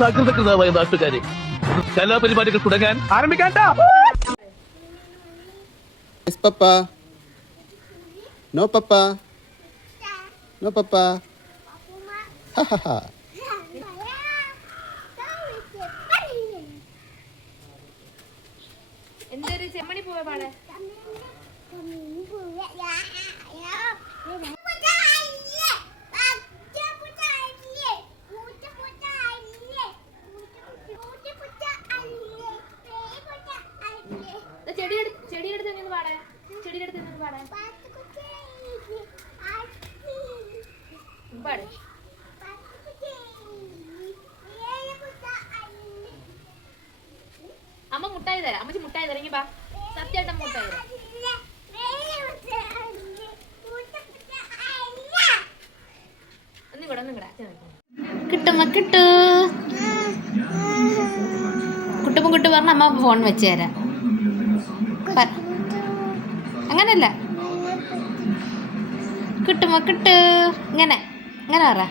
സകൃതകൃതമായ നാട്ടുകാരെ, കലാപരിപാടികൾ തുടങ്ങാൻ ആരംഭിക്കാൻ. Yes, Papa. No, Papa. No, Papa. Ha ha ha. എന്തൊരു ചെമ്മണി പോവാ പാടെ. ചെടിയെടുത്ത് നിന്ന് പാടെ. ചെടിയെടുത്ത് നിന്ന് പാടെ. പാടെ. അമ്മ മുട്ടായി തരാം. അമ്മച്ചി മുട്ടായി തരാം. ബാ, സത്യമായിട്ട് അമ്മ മുട്ടായി തരാം. കിട്ടുമ്മ കിട്ടു കുട്ടുമ്പോ കുട്ടു പറഞ്ഞ അമ്മ ഫോൺ വെച്ച് തരാം. അങ്ങനല്ല, കിട്ടുമ്മ കിട്ടു ഇങ്ങനെ ഇങ്ങനെ പറ.